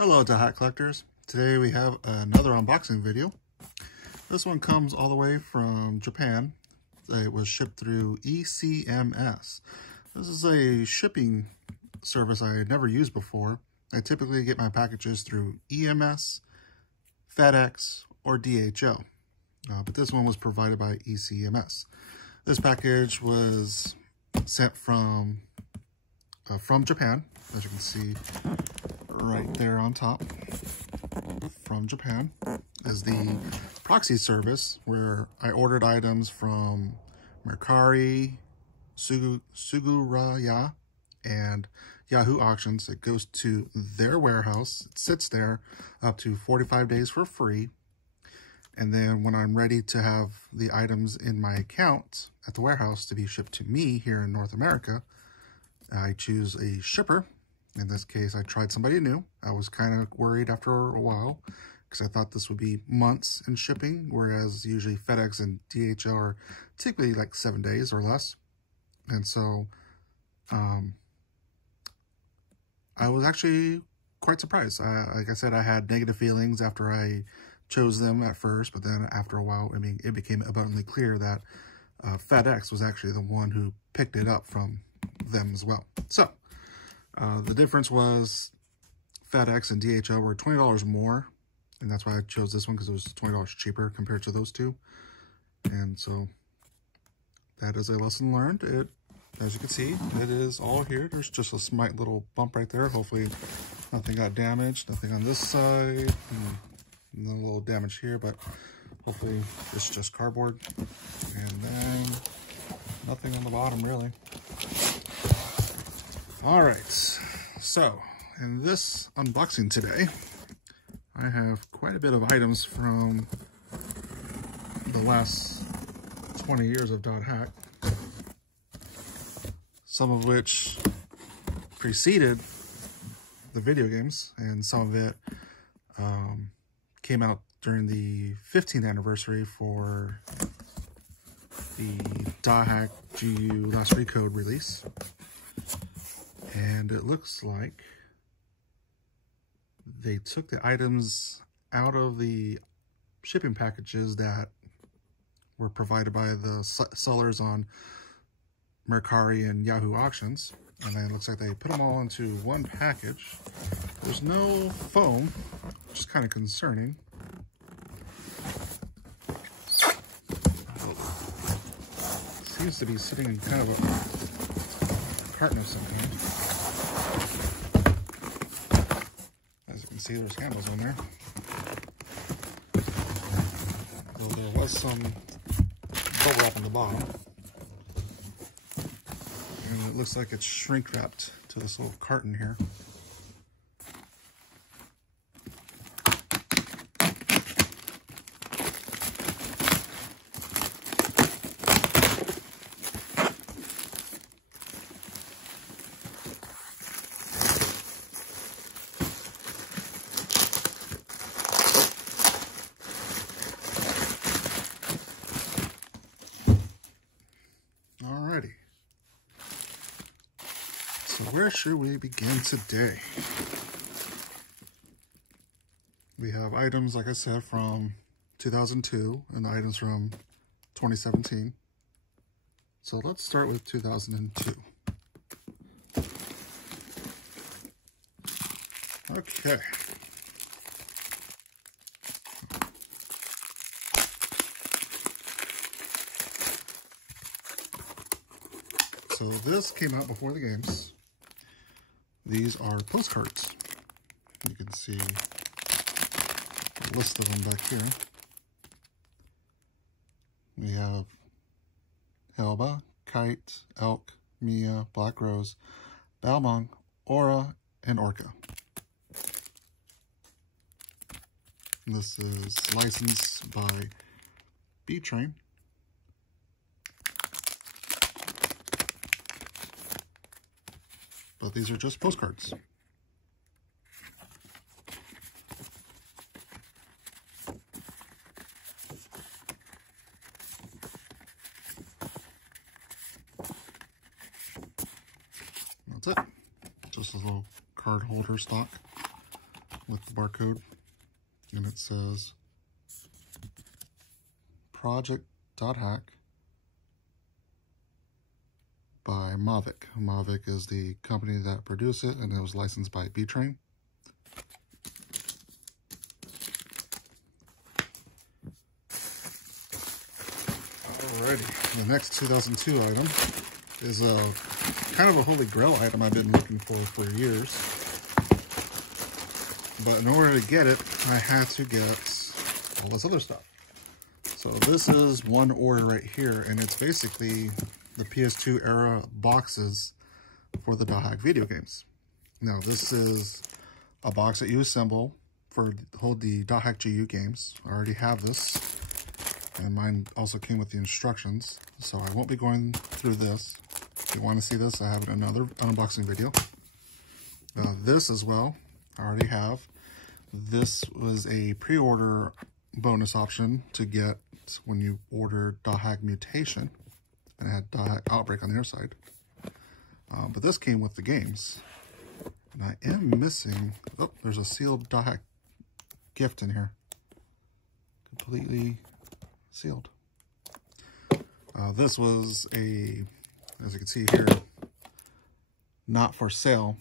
Hello Dothack collectors. Today we have another unboxing video. This one comes all the way from Japan. It was shipped through ECMS. This is a shipping service I had never used before. I typically get my packages through EMS, Fedex, or DHL. But this one was provided by ECMS. This package was sent from Japan, as you can see right there on top. From Japan is the proxy service where I ordered items from Mercari, Tsutaya, and Yahoo auctions. It goes to their warehouse. It sits there up to 45 days for free. And then when I'm ready to have the items in my account at the warehouse to be shipped to me here in North America, I choose a shipper. In this case, I tried somebody new. I was kind of worried after a while because I thought this would be months in shipping, whereas usually FedEx and DHL are typically like 7 days or less. And so I was actually quite surprised. Like I said, I had negative feelings after I chose them at first, but then after a while, it became abundantly clear that FedEx was actually the one who picked it up from them as well. So the difference was FedEx and DHL were $20 more, and that's why I chose this one, because it was $20 cheaper compared to those two. And so that is a lesson learned. As you can see, it is all here. There's just a slight little bump right there. Hopefully nothing got damaged, nothing on this side, and a little damage here, but hopefully it's just cardboard. And then nothing on the bottom really. All right, so in this unboxing today, I have quite a bit of items from the last 20 years of Dothack, some of which preceded the video games, and some of it came out during the 15th anniversary for the Dothack GU Last Recode release. And it looks like they took the items out of the shipping packages that were provided by the sellers on Mercari and Yahoo auctions. And then it looks like they put them all into one package. There's no foam, which is kind of concerning. Seems to be sitting in kind of a carton of some kind. As you can see, there's handles on there. Though there was some bubble wrap on the bottom. And it looks like it's shrink wrapped to this little carton here. Alrighty. So where should we begin today? We have items, like I said, from 2002 and items from 2017. So let's start with 2002. Okay. So this came out before the games. These are postcards. You can see a list of them back here. We have Helba, Kite, Elk, Mia, Black Rose, Balmong, Aura, and Orca. And this is licensed by B-Train. But these are just postcards. That's it. Just a little card holder stock. with the barcode, and it says Project Dothack by Movic. Movic is the company that produced it, and it was licensed by B-Train. Alrighty, the next 2002 item is a kind of a holy grail item I've been looking for years. But in order to get it, I had to get all this other stuff. So this is one order right here, and it's basically the PS2 era boxes for the Dothack video games. Now this is a box that you assemble for hold the Dothack GU games. I already have this, and mine also came with the instructions, so I won't be going through this. If you want to see this, I have another unboxing video. This as well, I already have. This was a pre-order bonus option to get when you order Dothack Mutation, and it had Dothack Outbreak on the other side. But this came with the games. And I am missing, oh, there's a sealed Dothack gift in here. Completely sealed. This was a, as you can see here, not for sale.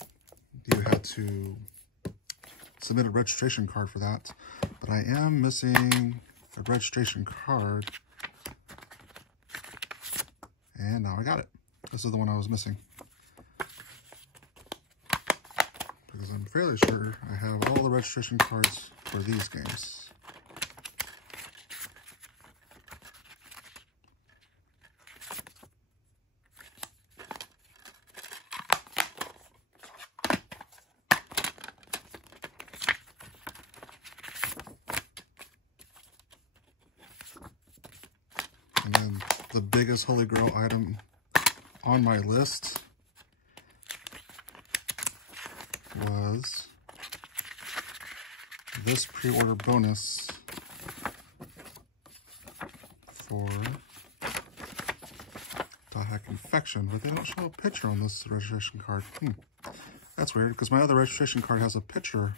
You had to submit a registration card for that. But I am missing a registration card. And now I got it. This is the one I was missing. Because I'm fairly sure I have all the registration cards for these games. And then the biggest holy grail item on my list was this pre-order bonus for Dothack Infection, but they don't show a picture on this registration card. That's weird, because my other registration card has a picture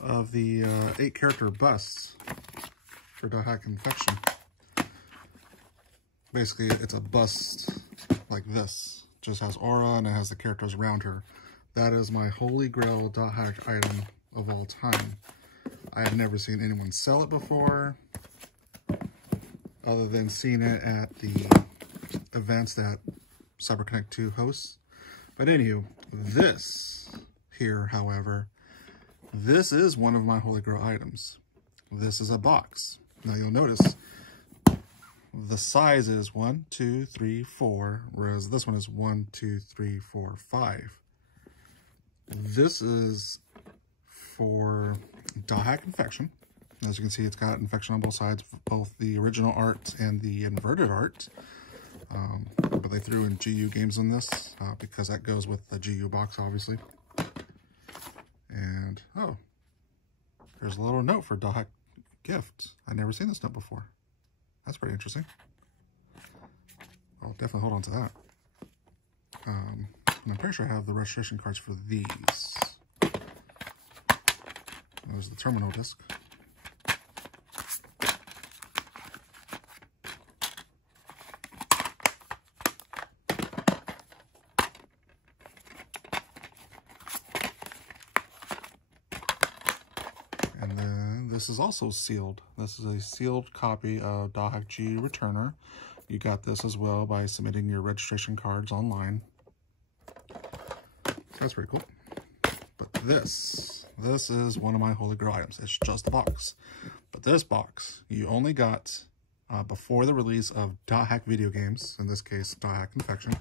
of the 8-character busts for Dothack Infection. Basically, it's a bust like this. Just has aura and it has the characters around her. That is my holy grail Dothack item of all time. I have never seen anyone sell it before, other than seeing it at the events that CyberConnect 2 hosts. But anywho, this here, however, this is one of my holy grail items. This is a box. Now you'll notice the size is 1, 2, 3, 4, whereas this one is 1, 2, 3, 4, 5. This is for Dothack Infection. As you can see, it's got Infection on both sides, both the original art and the inverted art. But they threw in GU games in this because that goes with the GU box, obviously. And, oh, there's a little note for Dothack gift. I've never seen this note before. That's pretty interesting. I'll definitely hold on to that. And I'm pretty sure I have the registration cards for these. There's the terminal disc. And then this is also sealed. This is a sealed copy of Dothack GU Returner. You got this as well by submitting your registration cards online. That's pretty cool. But this is one of my holy grail items. It's just a box. But this box, you only got before the release of Dothack video games, in this case, Dothack Infection.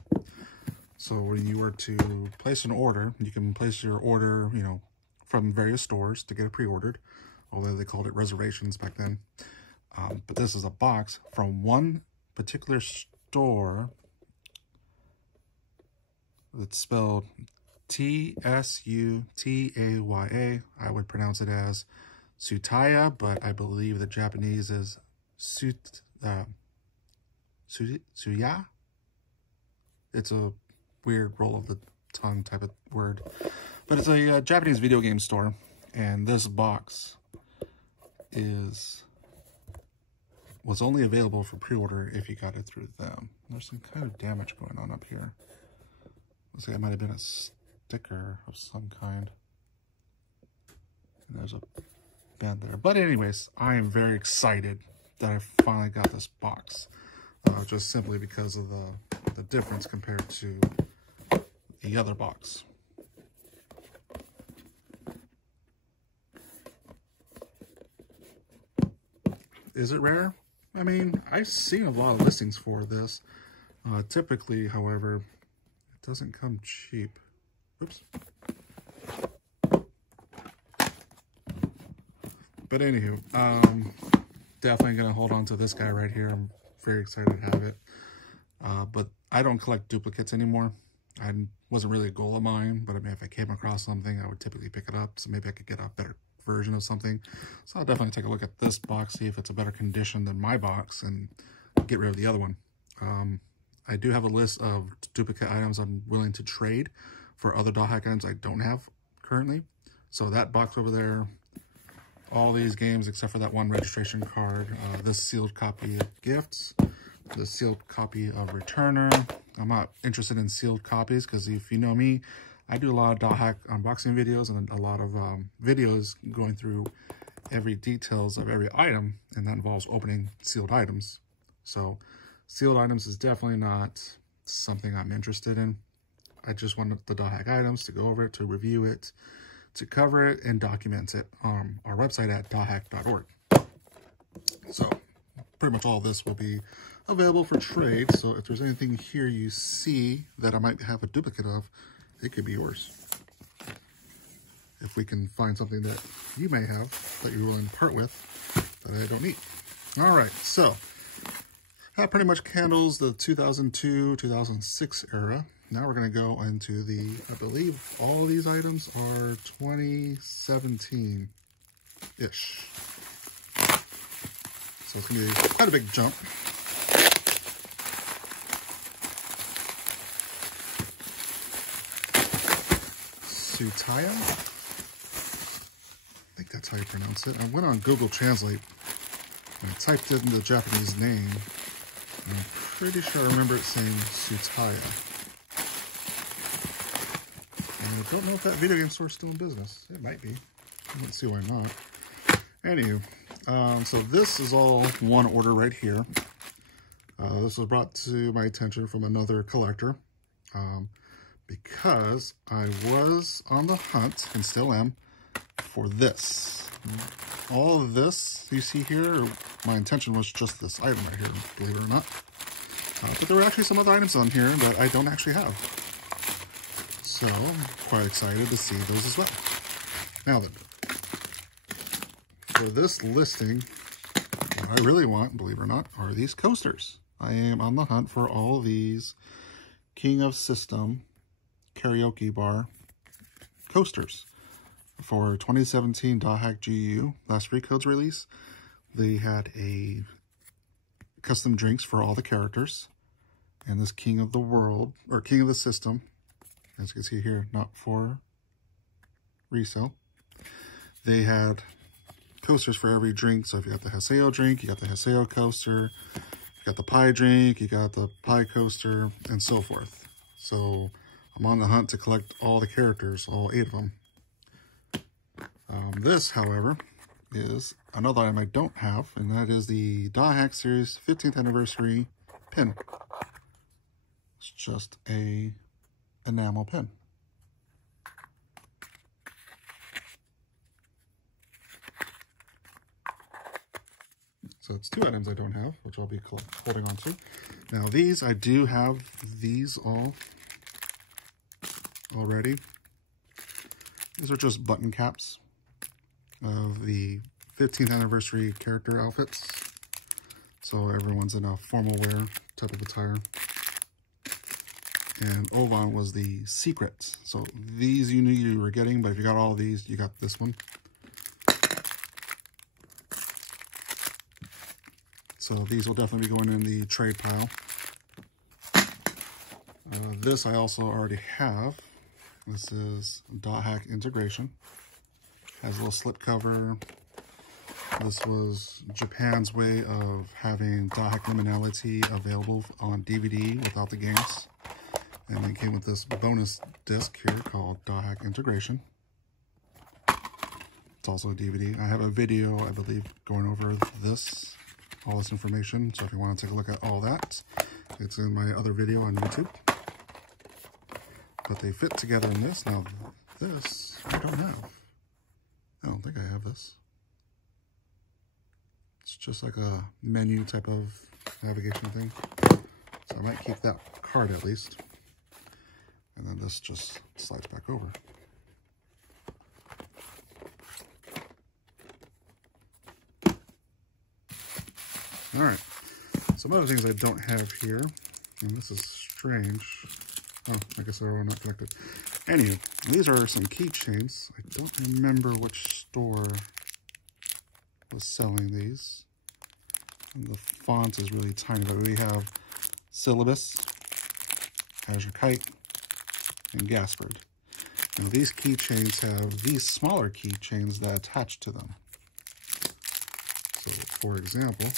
So when you were to place an order, you can place your order, you know, from various stores to get it pre-ordered, although they called it reservations back then. But this is a box from one particular store that's spelled Tsutaya. I would pronounce it as Tsutaya, but I believe the Japanese is Tsutaya. It's a weird roll of the tongue type of word. But it's a Japanese video game store, and this box was only available for pre-order if you got it through them. There's some kind of damage going on up here. Looks like it might have been a sticker of some kind. And there's a bend there. But anyways, I am very excited that I finally got this box. Just simply because of the difference compared to the other box. Is it rare? I mean, I've seen a lot of listings for this. Typically, however, it doesn't come cheap. Oops. But anywho, definitely going to hold on to this guy right here. I'm very excited to have it. But I don't collect duplicates anymore. I wasn't really a goal of mine, but I mean, if I came across something, I would typically pick it up. So maybe I could get a better version of something. So I'll definitely take a look at this box, see if it's a better condition than my box, and get rid of the other one. I do have a list of duplicate items I'm willing to trade for other Dothack items I don't have currently. So that box over there, all these games except for that one registration card, this sealed copy of gifts, the sealed copy of Returner. I'm not interested in sealed copies because if you know me, I do a lot of Dothack unboxing videos and a lot of videos going through every details of every item, and that involves opening sealed items. So sealed items is definitely not something I'm interested in. I just want the Dothack items to go over it, to review it, to cover it, and document it on our website at dothack.org. So pretty much all of this will be available for trade. So if there's anything here you see that I might have a duplicate of, it could be yours. If we can find something that you may have that you're willing to part with that I don't need. All right, so that pretty much handles the 2002-2006 era. Now we're going to go into the, I believe all of these items are 2017-ish. So it's going to be quite a big jump. Tsutaya? I think that's how you pronounce it. I went on Google Translate and I typed in the Japanese name. And I'm pretty sure I remember it saying Tsutaya. And I don't know if that video game store is still in business. It might be. I don't see why not. Anywho, so this is all one order right here. This was brought to my attention from another collector. Because I was on the hunt, and still am, for this. All of this you see here, my intention was just this item right here, believe it or not. But there were actually some other items on here that I don't actually have. So I'm quite excited to see those as well. Now then, for this listing, what I really want, believe it or not, are these coasters. I am on the hunt for all these King of System karaoke bar coasters for 2017 Dothack GU last Recode's release. They had a custom drinks for all the characters, and this King of the World, or King of the System, as you can see here, not for resale. They had coasters for every drink. So if you got the Haseo drink, you got the Haseo coaster, you got the pie drink, you got the pie coaster, and so forth. So I'm on the hunt to collect all the characters, all 8 of them. This, however, is another item I don't have, and that is the Dothack Series 15th Anniversary pin. It's just a enamel pin. So it's 2 items I don't have, which I'll be holding on to. Now these, I do have these all already. These are just button caps of the 15th anniversary character outfits. So everyone's in a formal wear type of attire. And Ovan was the secret. So these you knew you were getting, but if you got all these, you got this one. So these will definitely be going in the trade pile. This I also already have. This is Dothack integration. Has a little slip cover. This was Japan's way of having Dothack liminality available on DVD without the games. And it came with this bonus disc here called Dothack Integration. It's also a DVD. I have a video, I believe, going over all this information. So if you want to take a look at all that, it's in my other video on YouTube. But they fit together in this. Now, this I don't have. I don't think I have this. It's just like a menu type of navigation thing. So I might keep that card at least. And then this just slides back over. All right. Some other things I don't have here. And this is strange. Oh, I guess they're all not connected. Anyway, these are some keychains. I don't remember which store was selling these. And the font is really tiny, but we have Silibus, Azure Kite, and Gaspard. And these keychains have these smaller keychains that attach to them. So, for example,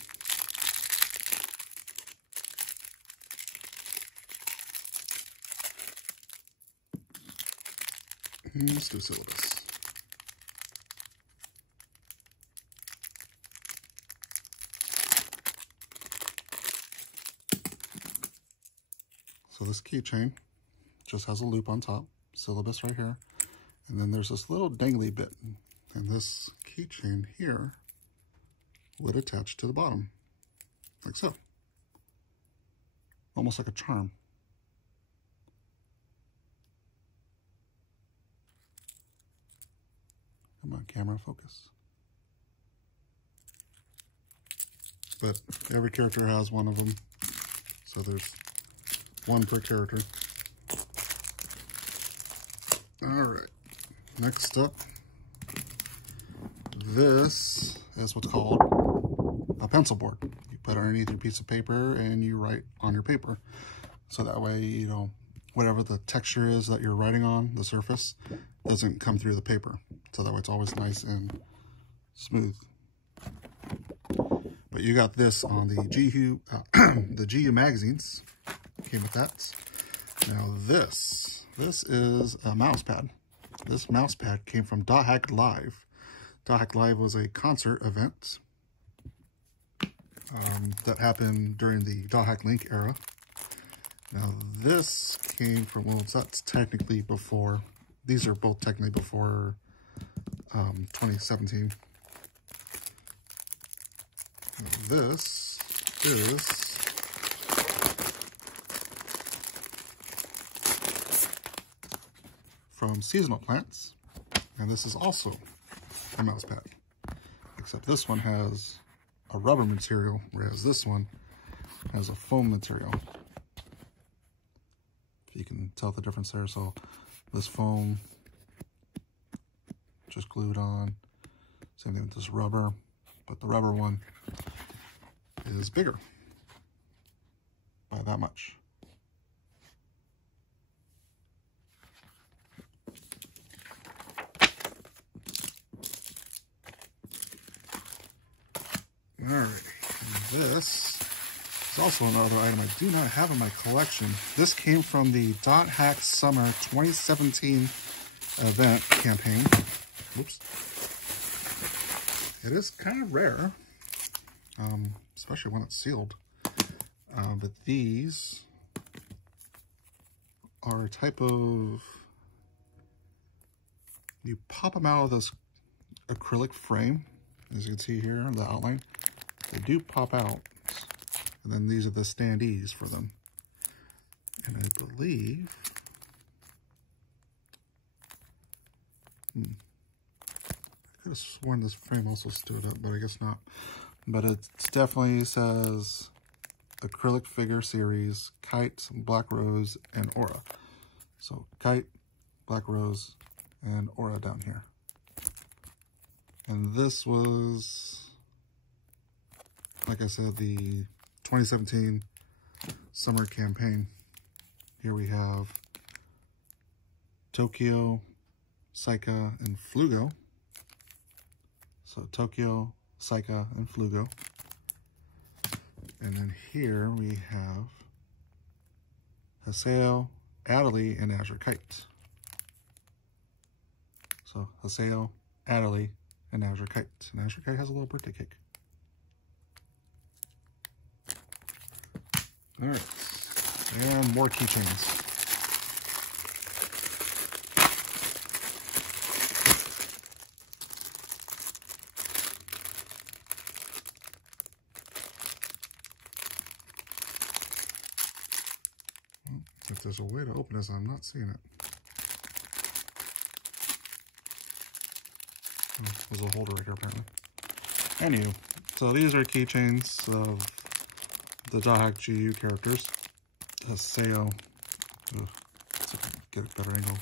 let's do Silibus. So this keychain just has a loop on top, Silibus right here, and then there's this little dangly bit, and this keychain here would attach to the bottom, like so. Almost like a charm. Come on, camera, focus. But every character has one of them, so there's one per character. All right, next up, this is what's called a pencil board. You put it underneath your piece of paper and you write on your paper. So that way, you know, whatever the texture is that you're writing on, the surface, doesn't come through the paper. So that way it's always nice and smooth. But you got this on the the GU magazines. Came with that. Now this is a Mousepad. This Mousepad came from Dothack Live. Dothack Live was a concert event that happened during the Dothack Link era. Now this came from, well, that's technically before, these are both technically before 2017. Now this is from Seasonal Plants, and this is also a Mousepad, except this one has a rubber material, whereas this one has a foam material. If you can tell the difference there. So this foam just glued on, same thing with this rubber, but the rubber one is bigger by that much. All right, this is also another item I do not have in my collection. This came from the Dothack Summer 2017 event campaign. Oops. It is kind of rare, especially when it's sealed. But these are a type of, you pop them out of this acrylic frame, as you can see here in the outline. They do pop out, and then these are the standees for them. And I believe, I could have sworn this frame also stood up, but I guess not. But it definitely says Acrylic Figure Series, Kite, Black Rose, and Aura. So Kite, Black Rose, and Aura down here. And this was, like I said, the 2017 summer campaign. Here we have Tokyo, Saika, and Flugo. So Tokyo, Saika, and Flugo. And then here we have Haseo, Adderley, and Azure Kite. So Haseo, Adderley, and Azure Kite. And Azure Kite has a little birthday cake. All right, and more keychains. If there's a way to open this, I'm not seeing it. Oh, there's a holder right here, apparently. Anywho, so these are keychains of the Dothack GU characters. Haseo. Let's get a better angle.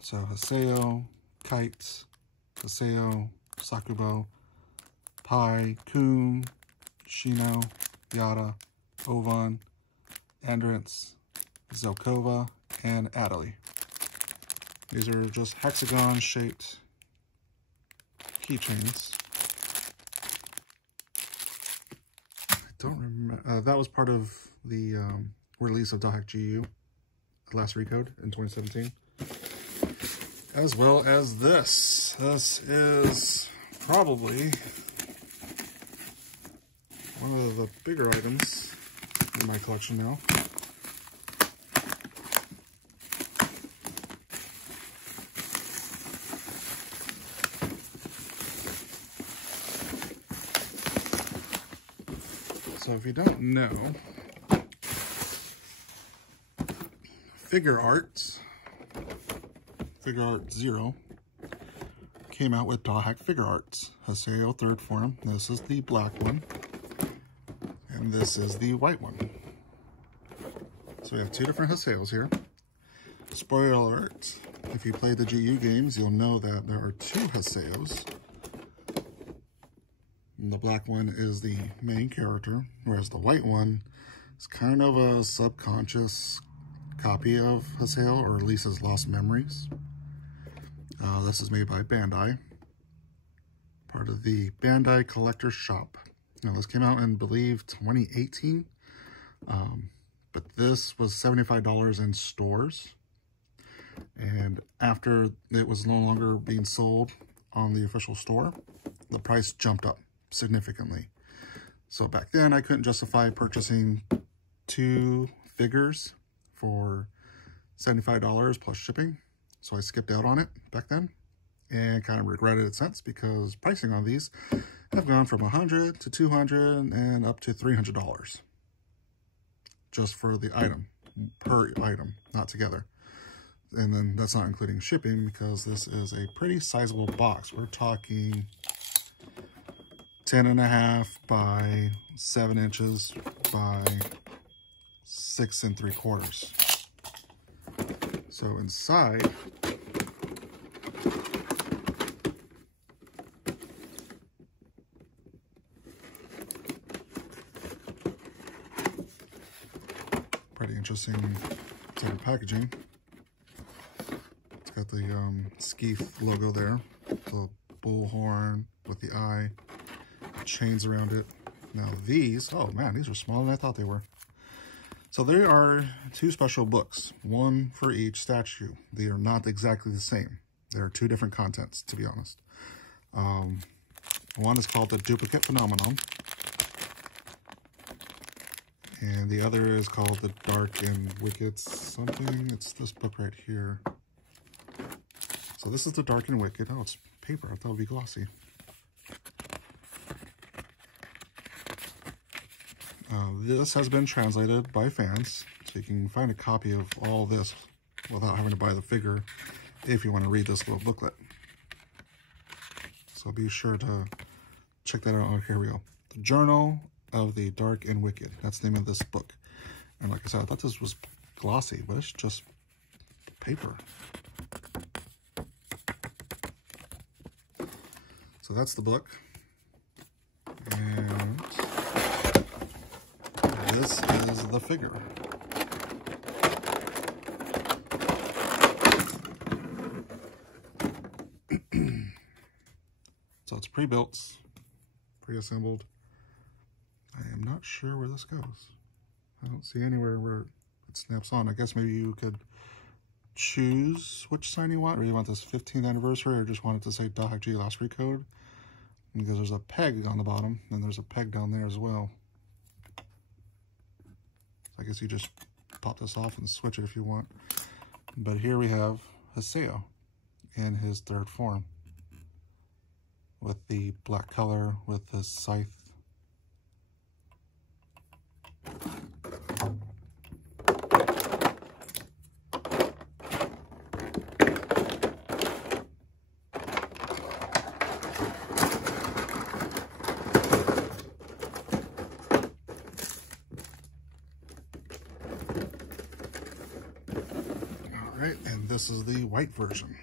So Haseo, Kite, Haseo, Sakubo, Pai, Kun, Shino, Yara, Ovan, Endurance, Zelkova, and Adderley. These are just hexagon-shaped keychains. I don't remember. That was part of the release of Dothack GU, the last Recode in 2017. As well as this. This is probably one of the bigger items in my collection now. So if you don't know, Figure Art 0 came out with Dothack Figure Arts, Haseo 3rd form. This is the black one, and this is the white one. So we have two different Haseos here. Spoiler alert, if you play the GU games, you'll know that there are two Haseos. And the black one is the main character, whereas the white one is kind of a subconscious copy of Haseo, or at least his lost memories. This is made by Bandai, part of the Bandai Collector's Shop. Now this came out in, I believe, 2018, but this was $75 in stores, and after it was no longer being sold on the official store, the price jumped up significantly. So back then I couldn't justify purchasing two figures for $75 plus shipping, so I skipped out on it back then and kind of regretted it since, because pricing on these have gone from $100 to $200 and up to $300 just for the item, per item, not together. And then that's not including shipping, because this is a pretty sizable box. We're talking 10.5 by 7 inches by 6 3/4. So inside, pretty interesting type of packaging. It's got the Skeef logo there, the bullhorn with the eye, chains around it. Now these, oh man, these are smaller than I thought they were. So there are two special books, one for each statue. They are not exactly the same. They are two different contents, to be honest. One is called The Duplicate Phenomenon, and the other is called The Dark and Wicked something. It's this book right here. So this is The Dark and Wicked. Oh, it's paper. I thought it would be glossy. This has been translated by fans, so you can find a copy of all this without having to buy the figure if you want to read this little booklet. So be sure to check that out. Oh, here we go. The Journal of the Dark and Wicked. That's the name of this book. And like I said, I thought this was glossy, but it's just paper. So that's the book. And the figure. So it's pre-built, pre-assembled. I am not sure where this goes. I don't see anywhere where it snaps on. I guess maybe you could choose which sign you want, or you want this 15th anniversary, or just want it to say Dothack G last recode. Because there's a peg on the bottom, and there's a peg down there as well. I guess you just pop this off and switch it if you want. But here we have Haseo in his third form, with the black color, with the scythe. Alright, and this is the white version.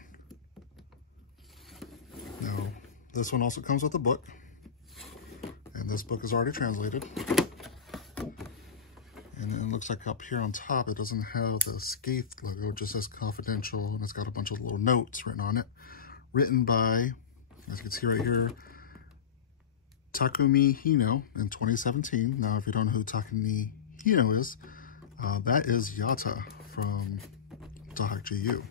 Now, this one also comes with a book, and this book is already translated. And it looks like up here on top, it doesn't have the Scathed logo, it just says confidential, and it's got a bunch of little notes written on it. Written by, as you can see right here, Takumi Hino in 2017. Now, if you don't know who Takumi Hino is, that is Yata from Dothack GU.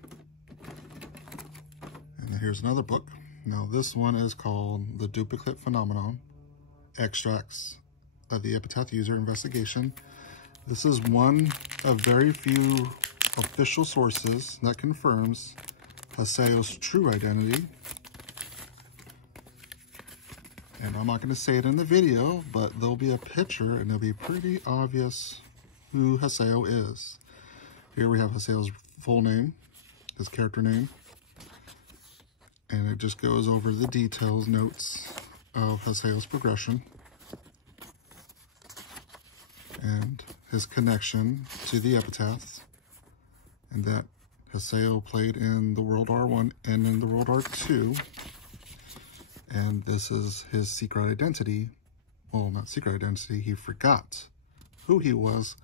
And here's another book. Now, this one is called The Duplicate Phenomenon, Extracts of the Epitaph User Investigation. This is one of very few official sources that confirms Haseo's true identity. And I'm not going to say it in the video, but there'll be a picture and it'll be pretty obvious who Haseo is. Here we have Haseo's full name, his character name, and it just goes over the details, notes of Haseo's progression and his connection to the epitaphs, and that Haseo played in the World R1 and in the World R2, and this is his secret identity. Well, not secret identity, he forgot who he was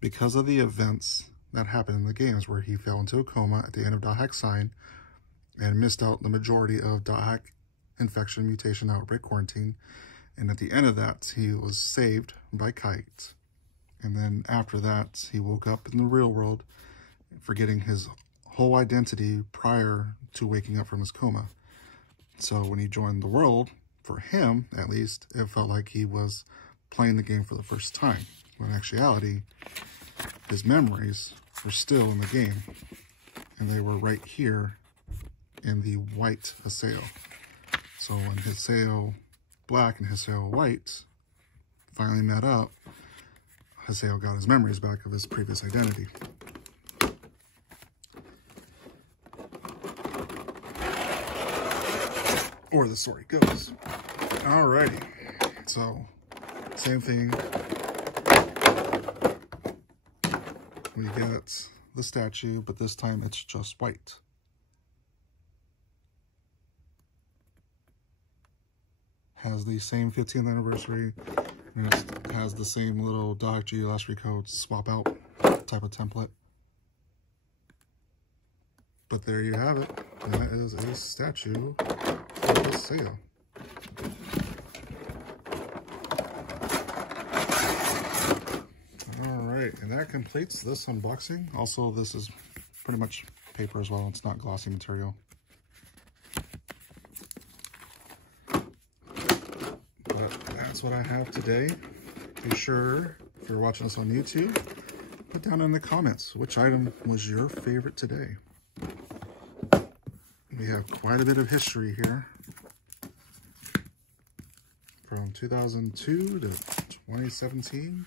because of the events that happened in the games, where he fell into a coma at the end of Dothack Sign and missed out the majority of Dothack Infection, Mutation, Outbreak, Quarantine. And at the end of that, he was saved by Kite. And then after that, he woke up in the real world, forgetting his whole identity prior to waking up from his coma. So when he joined the world, for him at least, it felt like he was playing the game for the first time. When in actuality, his memories were still in the game, and they were right here in the white Haseo. So when Haseo Black and Haseo White finally met up, Haseo got his memories back of his previous identity. Or the story goes. Alrighty, so same thing. We get the statue, but this time it's just white. Has the same 15th anniversary, and it has the same little Dothack G last recode swap out type of template. But there you have it. That is a statue of Haseo. And that completes this unboxing. Also, this is pretty much paper as well. It's not glossy material. But that's what I have today. Be sure, if you're watching us on YouTube, put down in the comments which item was your favorite today. We have quite a bit of history here. From 2002 to 2017.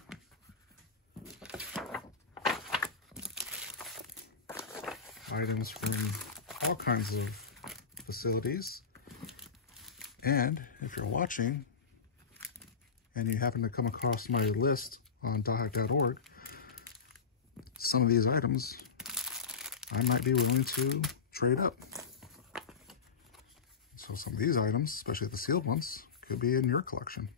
Items from all kinds of facilities. And if you're watching and you happen to come across my list on dothack.org, some of these items I might be willing to trade up. So some of these items, especially the sealed ones, could be in your collection.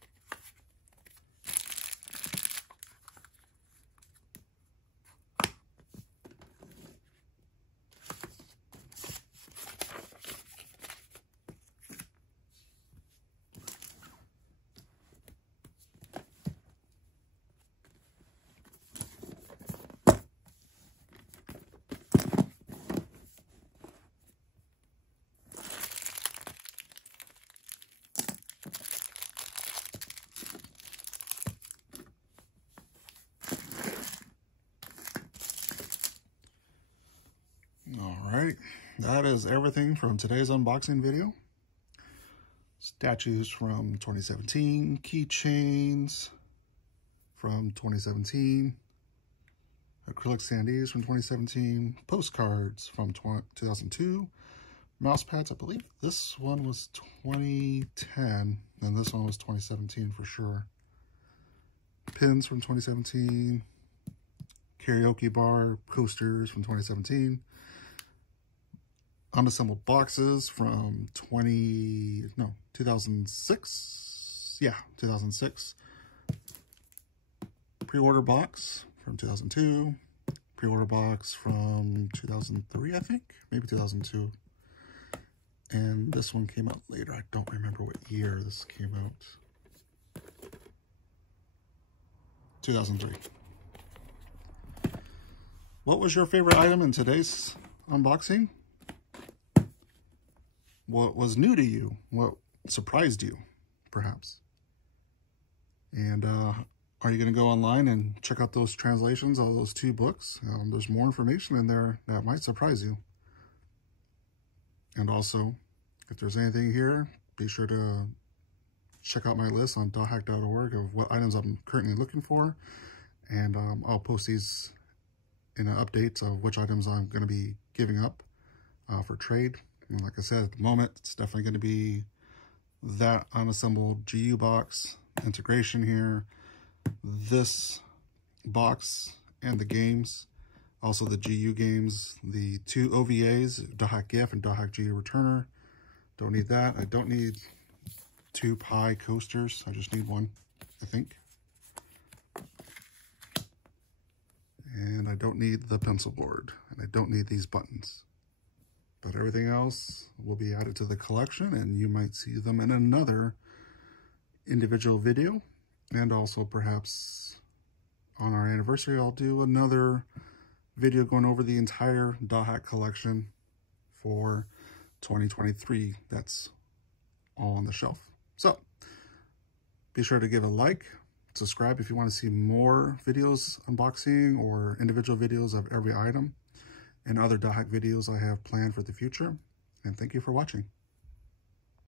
Alright, that is everything from today's unboxing video. Statues from 2017, keychains from 2017, acrylic sandies from 2017, postcards from 2002, mousepads, I believe this one was 2010, and this one was 2017 for sure. Pins from 2017, karaoke bar coasters from 2017, unassembled boxes from 2006. Yeah, 2006. Pre-order box from 2002. Pre-order box from 2003, I think. Maybe 2002. And this one came out later. I don't remember what year this came out. 2003. What was your favorite item in today's unboxing? What was new to you? What surprised you, perhaps? And are you going to go online and check out those translations of those 2 books? There's more information in there that might surprise you. And also, if there's anything here, be sure to check out my list on dothack.org of what items I'm currently looking for. And I'll post these in an update of which items I'm going to be giving up for trade. And like I said, at the moment, it's definitely going to be that unassembled GU box integration here, this box and the games, also the GU games, the 2 OVAs, Dothack GIF and Dothack GU returner. Don't need that. I don't need 2 pie coasters. I just need 1, I think. And I don't need the pencil board, and I don't need these buttons. But everything else will be added to the collection, and you might see them in another individual video. And also perhaps on our anniversary, I'll do another video going over the entire Dothack collection for 2023. That's all on the shelf. So be sure to give a like, subscribe if you want to see more videos unboxing or individual videos of every item, and other Dothack videos I have planned for the future. And thank you for watching.